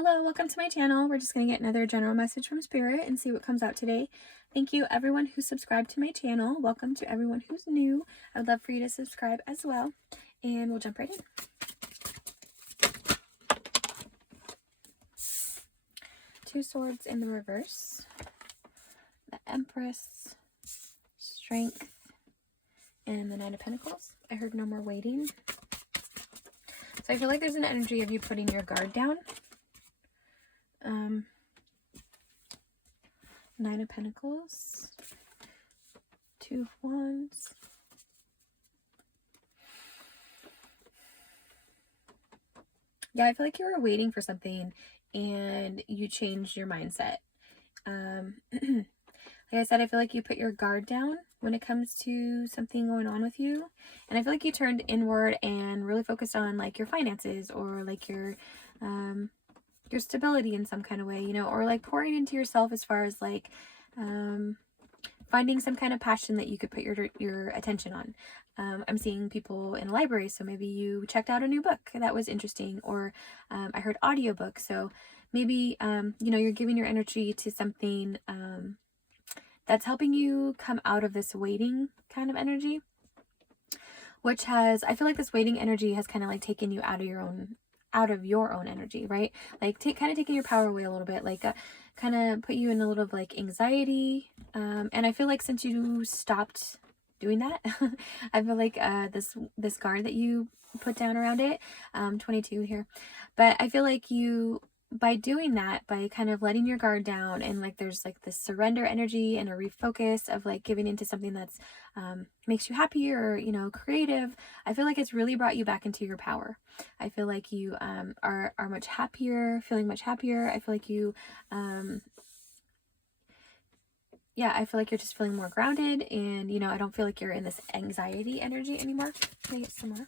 Hello, welcome to my channel. We're just going to get another general message from Spirit and see what comes out today. Thank you everyone who subscribed to my channel. Welcome to everyone who's new. I would love for you to subscribe as well. And we'll jump right in. Two Swords in the reverse. The Empress. Strength. And the Nine of Pentacles. I heard no more waiting. So I feel like there's an energy of you putting your guard down. Nine of Pentacles, Two of Wands, yeah, I feel like you were waiting for something and you changed your mindset. Like I said, I feel like you put your guard down when it comes to something going on with you, and I feel like you turned inward and really focused on like your finances or like your stability in some kind of way, you know, or like pouring into yourself as far as like finding some kind of passion that you could put your attention on. I'm seeing people in a library, so maybe you checked out a new book that was interesting, or I heard audiobook, so maybe you know, you're giving your energy to something that's helping you come out of this waiting kind of energy, which has, I feel like this waiting energy has kind of like taken you out of your own energy, right? Like kind of taking your power away a little bit, like kind of put you in a little of like anxiety. And I feel like since you stopped doing that, I feel like this guard that you put down around it, 22 here, but I feel like you, by doing that, by kind of letting your guard down, and like there's like this surrender energy and a refocus of like giving into something that's makes you happy or, you know, creative, I feel like it's really brought you back into your power. I feel like you are much happier, feeling much happier. I feel like you yeah, I feel like you're just feeling more grounded, and you know, I don't feel like you're in this anxiety energy anymore. Can I get some more?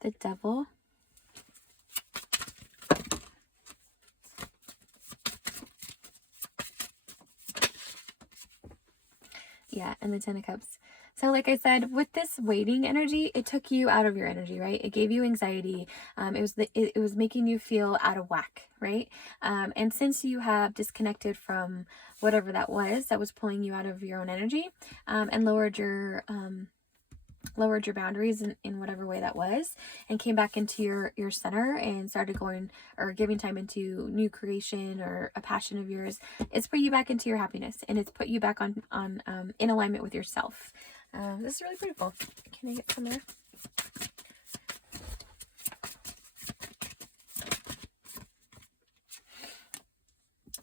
The Devil. Yeah, and the Ten of Cups. So like I said, with this waiting energy, it took you out of your energy, right? It gave you anxiety. It was making you feel out of whack, right? And since you have disconnected from whatever that was pulling you out of your own energy, and lowered your boundaries in whatever way that was, and came back into your center and started going or giving time into new creation or a passion of yours, it's put you back into your happiness, and it's put you back on in alignment with yourself. This is really beautiful. Can I get some more?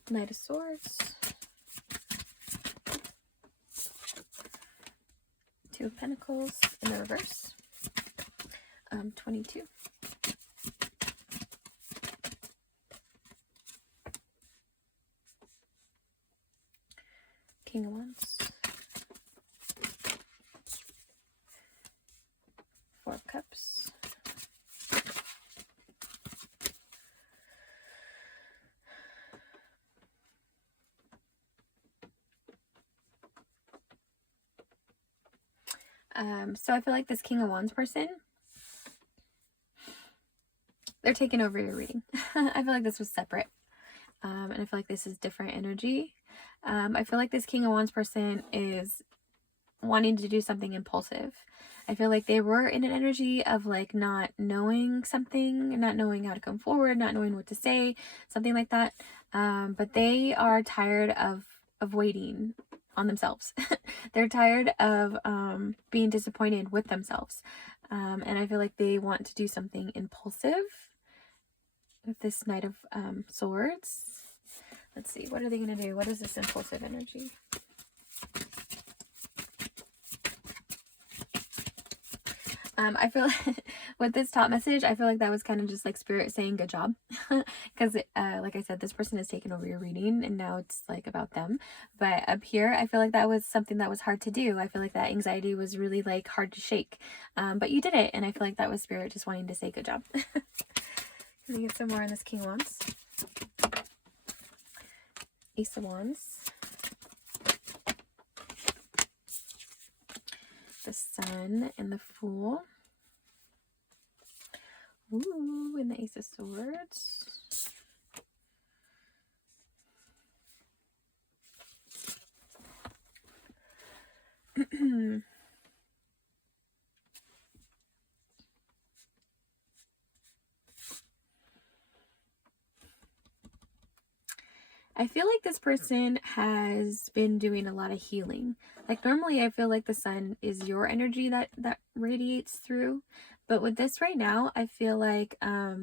Knight of Swords, Two of Pentacles in the reverse, 22. King of Wands, Four of Cups, so I feel like this King of Wands person, they're taking over your reading. I feel like this was separate, and I feel like this is different energy. I feel like this King of Wands person is wanting to do something impulsive. I feel like they were in an energy of like not knowing something, not knowing how to come forward, not knowing what to say, something like that. But they are tired of waiting on themselves. They're tired of being disappointed with themselves. And I feel like they want to do something impulsive with this Knight of Swords. Let's see, what are they going to do? What is this impulsive energy? I feel like with this top message, I feel like that was kind of just like Spirit saying good job, because like I said, this person has taken over your reading and now it's like about them. But up here, I feel like that was something that was hard to do. I feel like that anxiety was really like hard to shake, but you did it, and I feel like that was Spirit just wanting to say good job. Can we get some more on this King of Wands? Ace of Wands, the Sun and the Fool. Ooh, and the Ace of Swords. I feel like this person has been doing a lot of healing. Like normally I feel like the Sun is your energy that radiates through. But with this right now, I feel like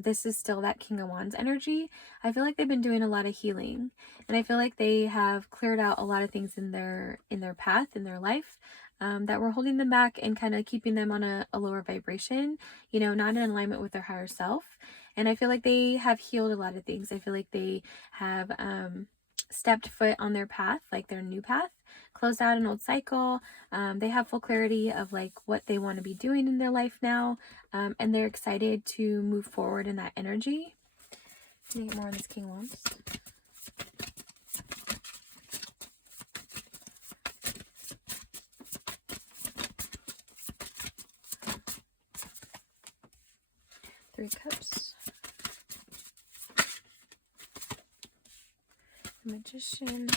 this is still that King of Wands energy. I feel like they've been doing a lot of healing. And I feel like they have cleared out a lot of things in their path, in their life, that were holding them back and kind of keeping them on a lower vibration, you know, not in alignment with their higher self. And I feel like they have healed a lot of things. I feel like they have stepped foot on their path, like their new path, closed out an old cycle. They have full clarity of like what they want to be doing in their life now. And they're excited to move forward in that energy. Can I get more on this King of Wands? Three Cups. Magician.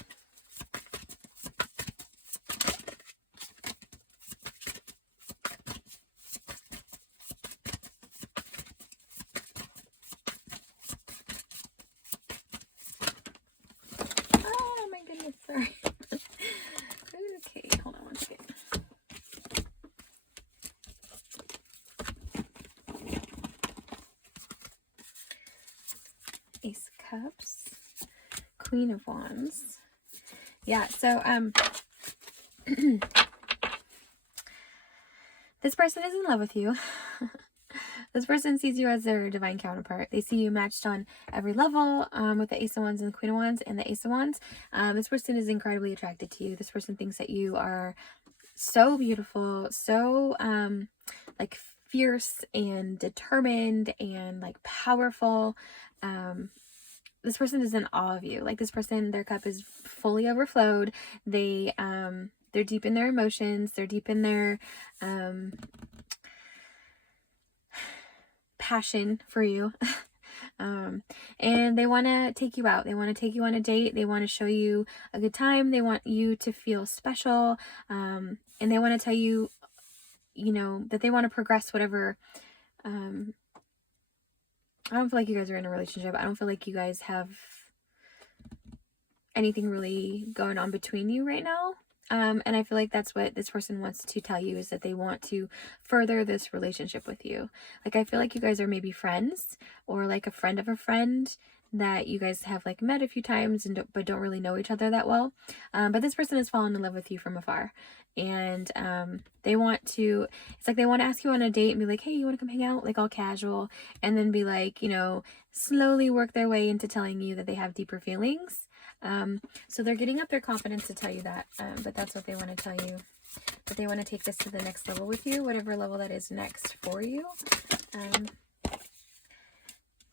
Oh my goodness, sorry. Okay, hold on one second. Ace of Cups. Queen of Wands. Yeah, so this person is in love with you. This person sees you as their divine counterpart. They see you matched on every level with the Ace of Wands and the Queen of Wands and the Ace of Wands. This person is incredibly attracted to you. This person thinks that you are so beautiful, so like fierce and determined and like powerful. This person is in awe of you. Like this person, their cup is fully overflowed. They're deep in their emotions. They're deep in their passion for you. And they want to take you out. They want to take you on a date. They want to show you a good time. They want you to feel special. And they want to tell you, you know, that they want to progress whatever. I don't feel like you guys are in a relationship. I don't feel like you guys have anything really going on between you right now. And I feel like that's what this person wants to tell you, is that they want to further this relationship with you. Like, I feel like you guys are maybe friends, or like a friend of a friend that you guys have like met a few times and but don't really know each other that well. But this person has fallen in love with you from afar. And they want to, it's like they want to ask you on a date and be like, hey, you want to come hang out? Like all casual. And then be like, you know, slowly work their way into telling you that they have deeper feelings. So they're getting up their confidence to tell you that, but that's what they want to tell you, that they want to take this to the next level with you, whatever level that is next for you.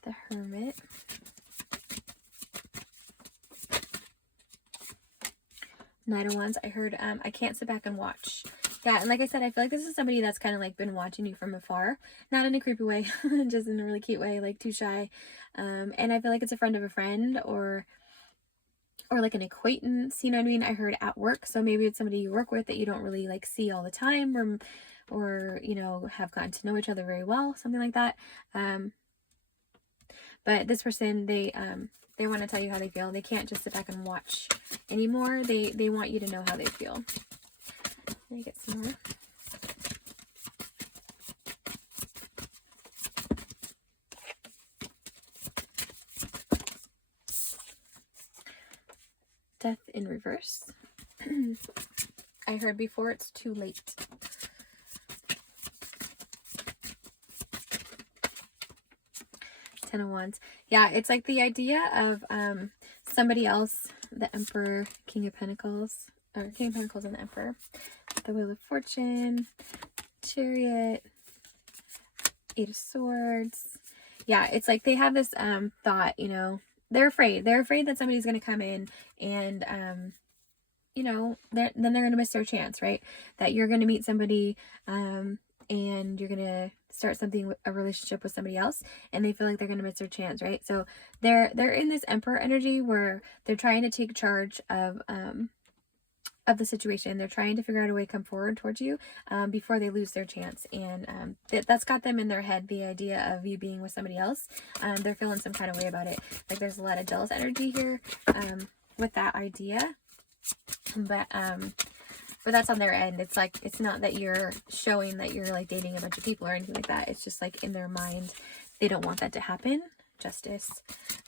The Hermit. Knight of Wands. I heard, I can't sit back and watch. Yeah, and like I said, I feel like this is somebody that's kind of like been watching you from afar. Not in a creepy way, just in a really cute way, like too shy. And I feel like it's a friend of a friend, or like an acquaintance, you know what I mean? I heard at work, so maybe it's somebody you work with that you don't really like see all the time, or you know, have gotten to know each other very well, something like that. But this person, they want to tell you how they feel. They can't just sit back and watch anymore. They want you to know how they feel. Let me get some more. Death in reverse. I heard before it's too late. Ten of Wands. Yeah, it's like the idea of somebody else, the Emperor, King of Pentacles, or King of Pentacles and the Emperor, the Wheel of Fortune, Chariot, Eight of Swords. Yeah, it's like they have this thought, you know, they're afraid. They're afraid that somebody's going to come in and you know, then they're going to miss their chance, right? That you're going to meet somebody, and you're going to start something, a relationship with somebody else, and they feel like they're going to miss their chance, right? So they're in this Emperor energy where they're trying to take charge of the situation. They're trying to figure out a way to come forward towards you before they lose their chance. And that's got them in their head, the idea of you being with somebody else. They're feeling some kind of way about it. Like there's a lot of jealous energy here with that idea. But that's on their end. It's like, it's not that you're showing that you're like dating a bunch of people or anything like that. It's just like in their mind, they don't want that to happen. Justice.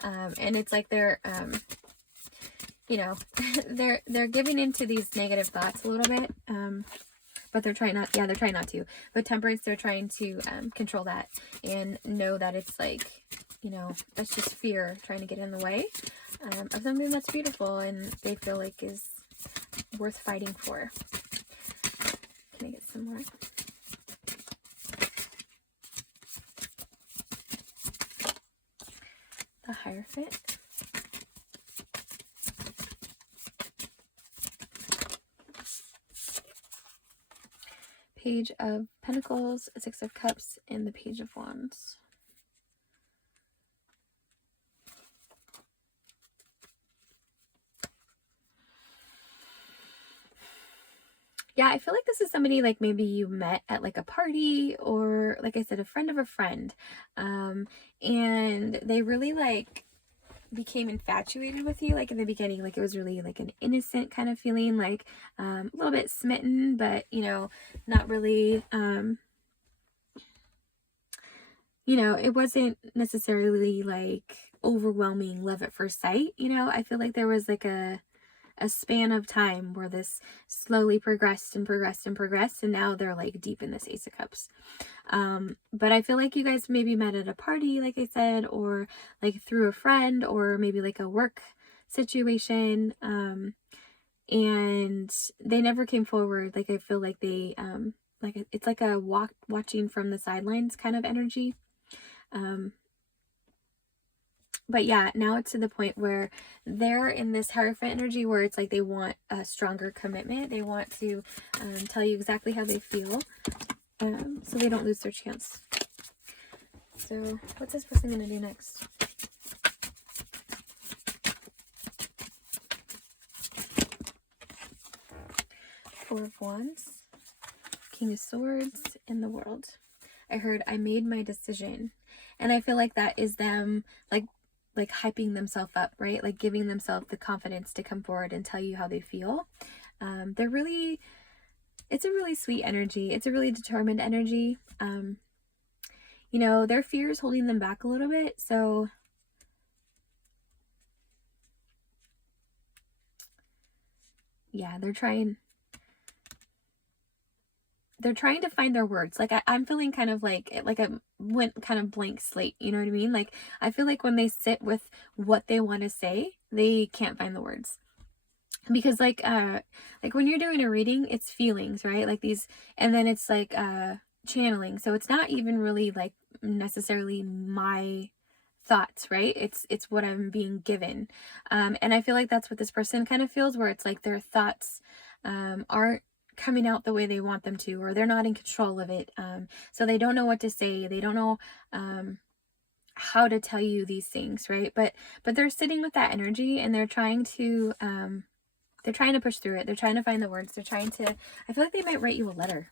And it's like they're, you know, they're giving into these negative thoughts a little bit, but they're trying not to. With Temperance, they're trying to control that and know that it's like, you know, that's just fear trying to get in the way of something that's beautiful and they feel like is worth fighting for. Can I get some more? The Hierophant. Page of Pentacles, Six of Cups, and the Page of Wands. Yeah, I feel like this is somebody like maybe you met at like a party or, like I said, a friend of a friend. And they really like became infatuated with you, like in the beginning. Like it was really like an innocent kind of feeling, like a little bit smitten, but you know, not really, you know, it wasn't necessarily like overwhelming love at first sight. You know, I feel like there was like a span of time where this slowly progressed and progressed and progressed, and now they're like deep in this Ace of Cups. But I feel like you guys maybe met at a party, like I said, or like through a friend, or maybe like a work situation, and they never came forward. Like I feel like they like it's like a watching from the sidelines kind of energy. But yeah, now it's to the point where they're in this Hierophant energy where it's like they want a stronger commitment. They want to tell you exactly how they feel, so they don't lose their chance. So what's this person going to do next? Four of Wands, King of Swords, in the World. I heard, I made my decision. And I feel like that is them like hyping themselves up, right? Like giving themselves the confidence to come forward and tell you how they feel. They're really, it's a really sweet energy. It's a really determined energy. You know, their fear is holding them back a little bit. So yeah, they're trying to find their words. Like I'm feeling kind of like I went kind of blank slate, you know what I mean? Like I feel like when they sit with what they want to say, they can't find the words. Because like when you're doing a reading, it's feelings, right? Like these, and then it's like channeling. So it's not even really like necessarily my thoughts, right? It's what I'm being given. And I feel like that's what this person kind of feels, where it's like their thoughts aren't coming out the way they want them to, or they're not in control of it. So they don't know what to say. They don't know how to tell you these things, right? But they're sitting with that energy, and they're trying to push through it. They're trying to find the words. They're trying to, I feel like they might write you a letter.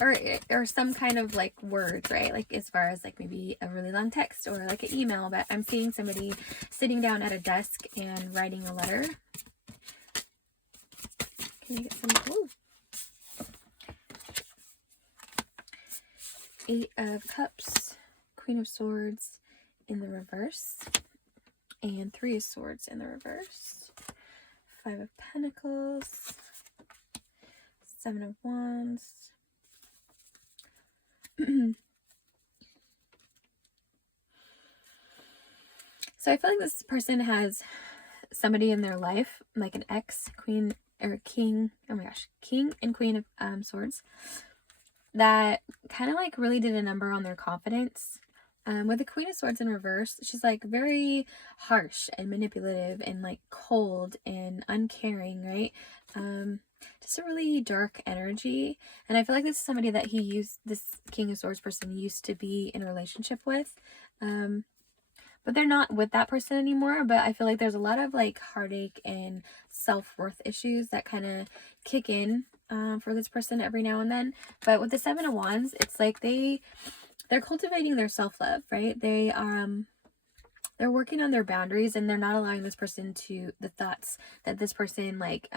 Or some kind of like words, right? Like as far as like maybe a really long text or like an email, but I'm seeing somebody sitting down at a desk and writing a letter. Can I get some? Ooh. Eight of Cups, Queen of Swords in the reverse, and Three of Swords in the reverse. Five of Pentacles, Seven of Wands. So I feel like this person has somebody in their life, like an ex, queen, or king, oh my gosh, king and queen of swords, that kind of like really did a number on their confidence. With the Queen of Swords in reverse, she's like very harsh and manipulative and like cold and uncaring, right? Just a really dark energy. And I feel like this is somebody that this King of Swords person used to be in a relationship with. But they're not with that person anymore. But I feel like there's a lot of like heartache and self-worth issues that kind of kick in for this person every now and then. But with the Seven of Wands, it's like they're cultivating their self-love, right? They're working on their boundaries, and they're not allowing this person to the thoughts that this person like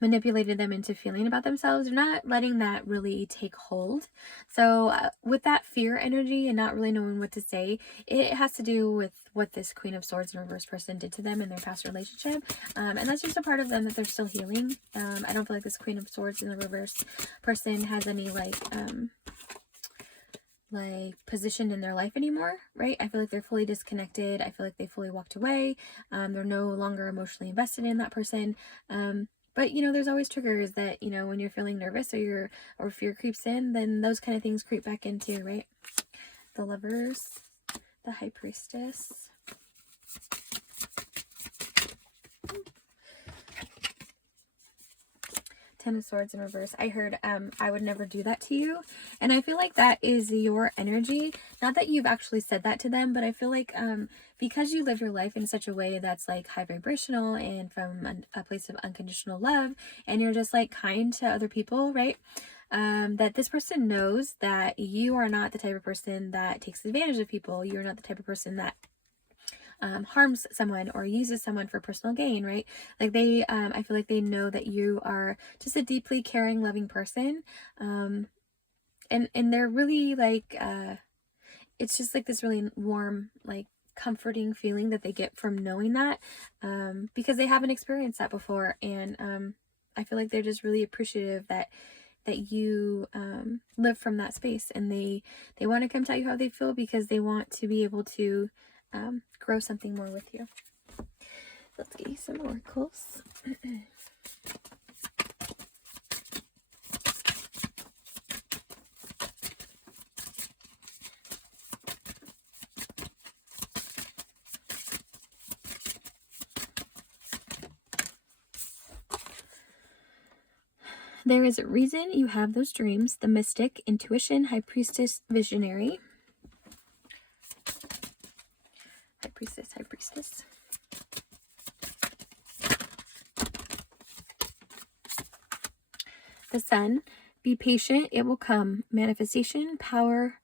manipulated them into feeling about themselves. They're not letting that really take hold. So with that fear energy and not really knowing what to say, it has to do with what this Queen of Swords in reverse person did to them in their past relationship. And that's just a part of them that they're still healing. I don't feel like this Queen of Swords in the reverse person has any like position in their life anymore, right? I feel like they're fully disconnected. I feel like they fully walked away. They're no longer emotionally invested in that person. But you know, there's always triggers that, you know, when you're feeling nervous or fear creeps in, then those kind of things creep back into, right? The Lovers, the High Priestess. Ten of Swords in reverse. I heard I would never do that to you, and I feel like that is your energy. Not that you've actually said that to them, but I feel like because you live your life in such a way that's like high vibrational and from a place of unconditional love, and you're just like kind to other people, right? That this person knows that you are not the type of person that takes advantage of people. You're not the type of person that harms someone or uses someone for personal gain, right? Like I feel like they know that you are just a deeply caring, loving person. And they're really like, it's just like this really warm, like comforting feeling that they get from knowing that, because they haven't experienced that before. And, I feel like they're just really appreciative that you live from that space, and they want to come tell you how they feel because they want to be able to grow something more with you. Let's get you some oracles. There is a reason you have those dreams. The Mystic, Intuition, High Priestess, Visionary. High Priestess, High Priestess. The Sun, be patient, it will come. Manifestation, Power,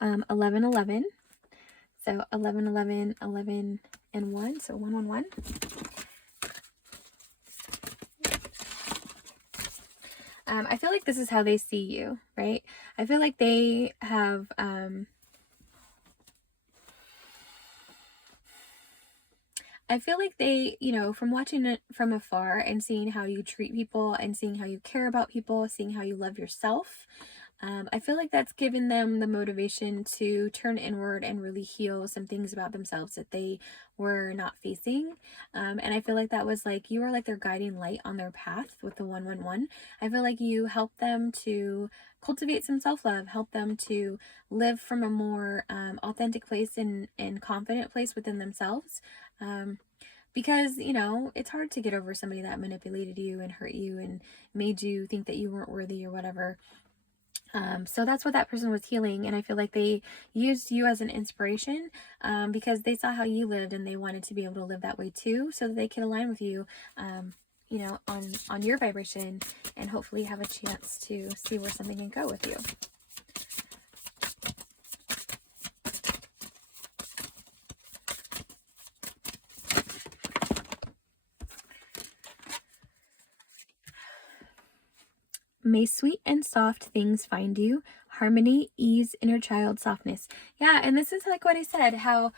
1111. So 1111, 11 and 1, so 111. I feel like this is how they see you, right? I feel like they have I feel like they, you know, from watching it from afar and seeing how you treat people and seeing how you care about people, seeing how you love yourself, I feel like that's given them the motivation to turn inward and really heal some things about themselves that they were not facing. And I feel like that was like, you were like their guiding light on their path with the 111. I feel like you helped them to cultivate some self-love, help them to live from a more authentic place and confident place within themselves. Because, you know, it's hard to get over somebody that manipulated you and hurt you and made you think that you weren't worthy or whatever. So that's what that person was healing, and I feel like they used you as an inspiration because they saw how you lived and they wanted to be able to live that way too, so that they could align with you, you know, on your vibration, and hopefully have a chance to see where something can go with you. May sweet and soft things find you. Harmony, ease, inner child softness. Yeah, and this is like what I said, how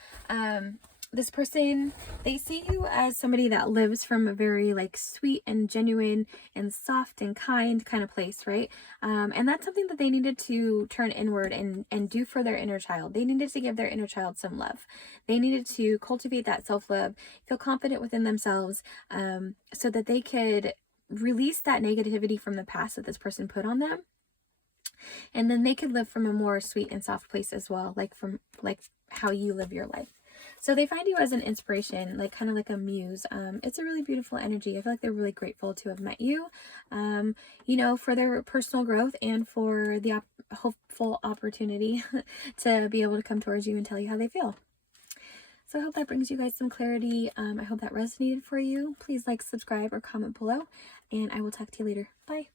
this person, they see you as somebody that lives from a very like sweet and genuine and soft and kind kind of place, right? And that's something that they needed to turn inward and do for their inner child. They needed to give their inner child some love. They needed to cultivate that self-love, feel confident within themselves, so that they could release that negativity from the past that this person put on them, And then they could live from a more sweet and soft place as well, like from like how you live your life. So they find you as an inspiration, like kind of like a muse. It's a really beautiful energy. I feel like they're really grateful to have met you, you know, for their personal growth and for the hopeful opportunity to be able to come towards you and tell you how they feel. So I hope that brings you guys some clarity. I hope that resonated for you. Please like, subscribe, or comment below, and I will talk to you later. Bye.